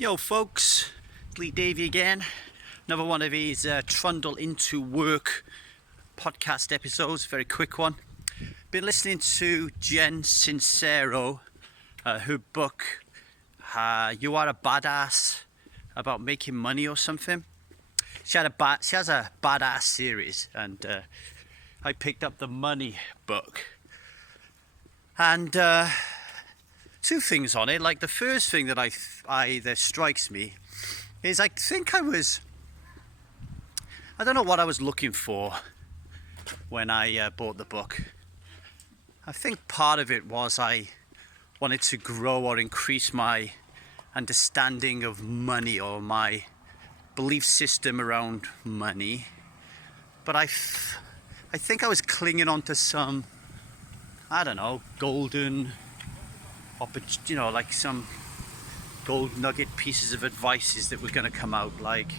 Yo folks, it's Lee Davey again. Another one of these Trundle into Work podcast episodes, very quick one. Been listening to Jen Sincero, her book, You Are a Badass, about making money or something. She has a badass series, and I picked up the money book. And two things on it. Like the first thing that that strikes me is I think I don't know what I was looking for when I bought the book. I think part of it was I wanted to grow or increase my understanding of money or my belief system around money. But I think I was clinging on to some, I don't know, golden, like some gold nugget pieces of advices that were going to come out, like,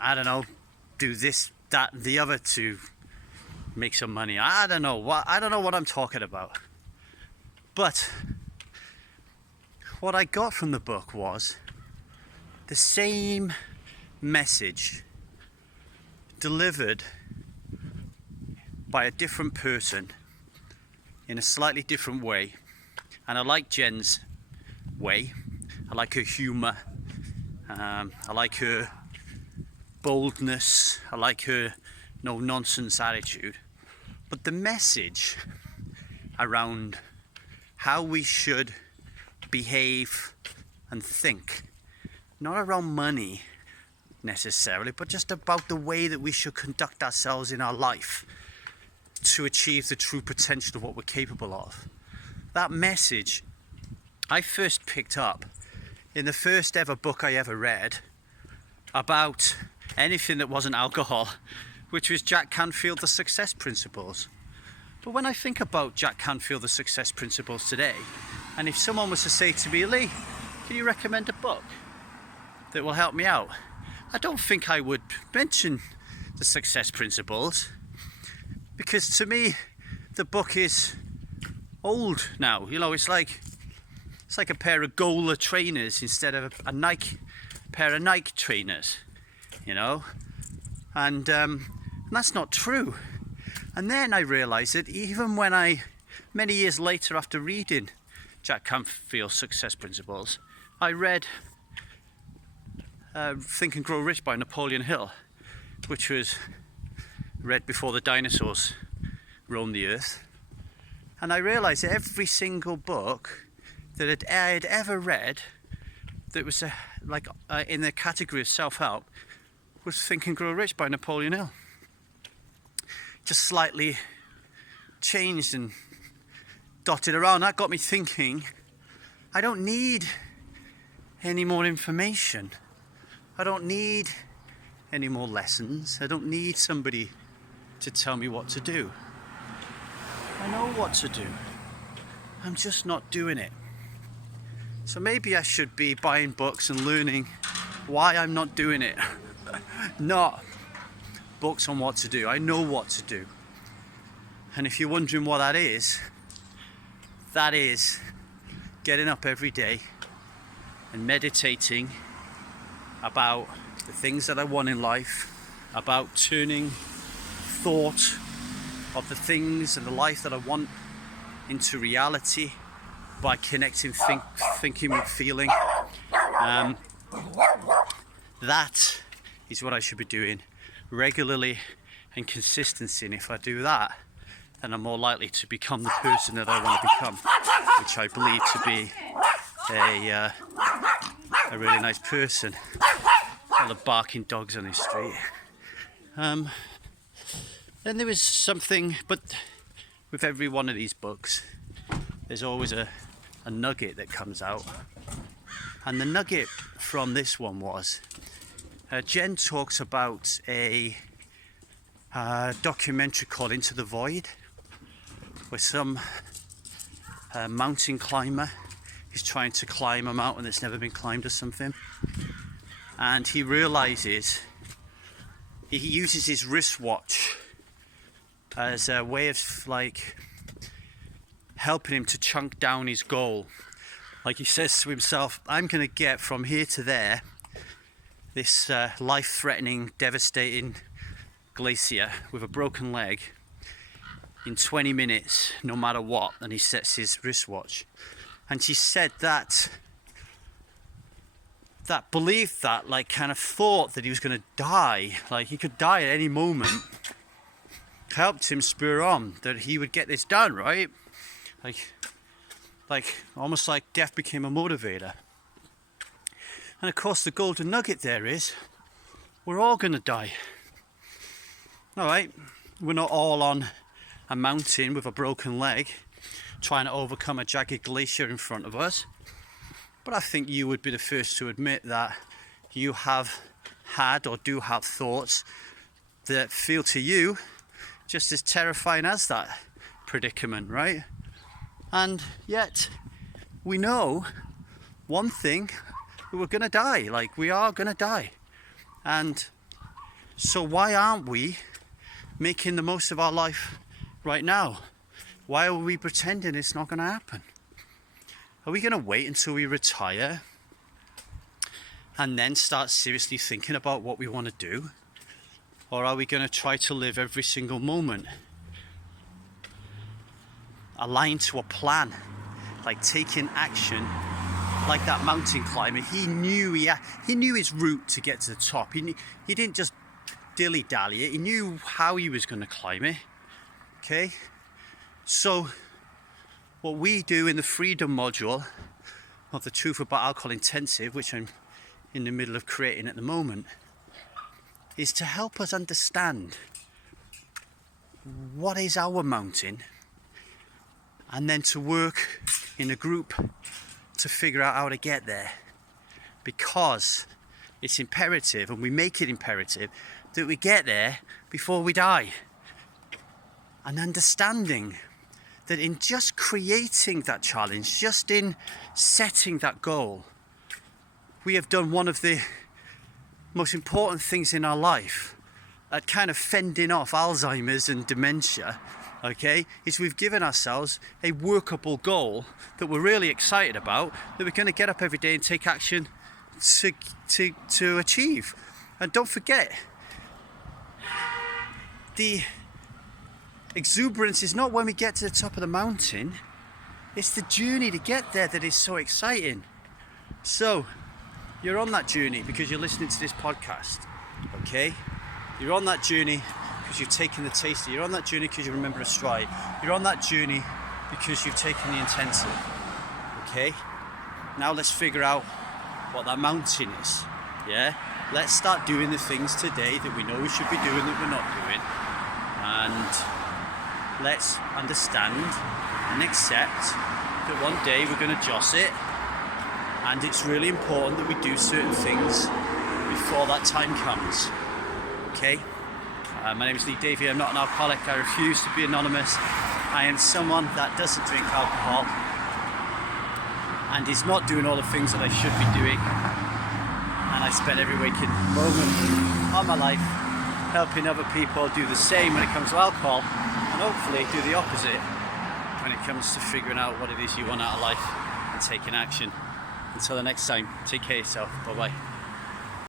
I don't know, do this, that, and the other to make some money. I don't know what I'm talking about. But what I got from the book was the same message delivered by a different person in a slightly different way. And I like Jen's way. I like her humour. I like her boldness. I like her no nonsense attitude. But the message around how we should behave and think, not around money necessarily, but just about the way that we should conduct ourselves in our life to achieve the true potential of what we're capable of. That message I first picked up in the first ever book I ever read about anything that wasn't alcohol, which was Jack Canfield's The Success Principles. But when I think about Jack Canfield's The Success Principles today, and if someone was to say to me, Lee, can you recommend a book that will help me out? I don't think I would mention The Success Principles, because to me the book is old now. You know, it's like a pair of Gola trainers instead of a pair of Nike trainers, you know, and that's not true. And then I realised that even when many years later after reading Jack Canfield's Success Principles, I read Think and Grow Rich by Napoleon Hill, which was read before the dinosaurs roamed the earth. And I realised that every single book that I had ever read that was in the category of self-help was Think and Grow Rich by Napoleon Hill. Just slightly changed and dotted around. That got me thinking, I don't need any more information. I don't need any more lessons. I don't need somebody to tell me what to do. I know what to do. I'm just not doing it. So maybe I should be buying books and learning why I'm not doing it. Not books on what to do. I know what to do. And if you're wondering what that is getting up every day and meditating about the things that I want in life, about turning thought of the things and the life that I want into reality by connecting thinking with feeling. That is what I should be doing regularly and consistency. And if I do that, then I'm more likely to become the person that I want to become, which I believe to be a really nice person. All the barking dogs on the street. Then there was something, but with every one of these books, there's always a nugget that comes out. And the nugget from this one was, Jen talks about a documentary called Into the Void, where some mountain climber is trying to climb a mountain that's never been climbed or something. And he realizes, he uses his wristwatch as a way of like helping him to chunk down his goal Like he says to himself, I'm going to get from here to there, this life-threatening, devastating glacier with a broken leg in 20 minutes, no matter what. And he sets his wristwatch. And she said that belief, that like kind of thought that he was going to die, like he could die at any moment, helped him spur on that he would get this done, right? Like almost like death became a motivator. And of course the golden nugget there is, we're all gonna die. Alright, we're not all on a mountain with a broken leg trying to overcome a jagged glacier in front of us. But I think you would be the first to admit that you have had or do have thoughts that feel to you just as terrifying as that predicament, right? And yet we know one thing, we're gonna die. Like, we are gonna die. And so why aren't we making the most of our life right now? Why are we pretending it's not gonna happen? Are we gonna wait until we retire and then start seriously thinking about what we want to do? Or are we gonna try to live every single moment aligned to a plan, like taking action, like that mountain climber? He knew his route to get to the top. He didn't just dilly-dally it. He knew how he was going to climb it. Okay, so what we do in the freedom module of the Truth About Alcohol Intensive, which I'm in the middle of creating at the moment, is to help us understand what is our mountain, and then to work in a group to figure out how to get there. Because it's imperative, and we make it imperative, that we get there before we die. And understanding that in just creating that challenge, just in setting that goal, we have done one of the most important things in our life at kind of fending off Alzheimer's and dementia. Okay, is we've given ourselves a workable goal that we're really excited about, that we're going to get up every day and take action to achieve. And don't forget, the exuberance is not when we get to the top of the mountain, it's the journey to get there that is so exciting. So you're on that journey because you're listening to this podcast. Okay, you're on that journey because you've taken the taster. You're on that journey because you remember a stride. You're on that journey because you've taken the intensive. Okay? Now let's figure out what that mountain is. Yeah? Let's start doing the things today that we know we should be doing that we're not doing. And let's understand and accept that one day we're going to joss it. And it's really important that we do certain things before that time comes. Okay? My name is Lee Davey. I'm not an alcoholic. I refuse to be anonymous. I am someone that doesn't drink alcohol and is not doing all the things that I should be doing. And I spend every waking moment of my life helping other people do the same when it comes to alcohol, and hopefully do the opposite when it comes to figuring out what it is you want out of life and taking action. Until the next time, take care of yourself. Bye bye.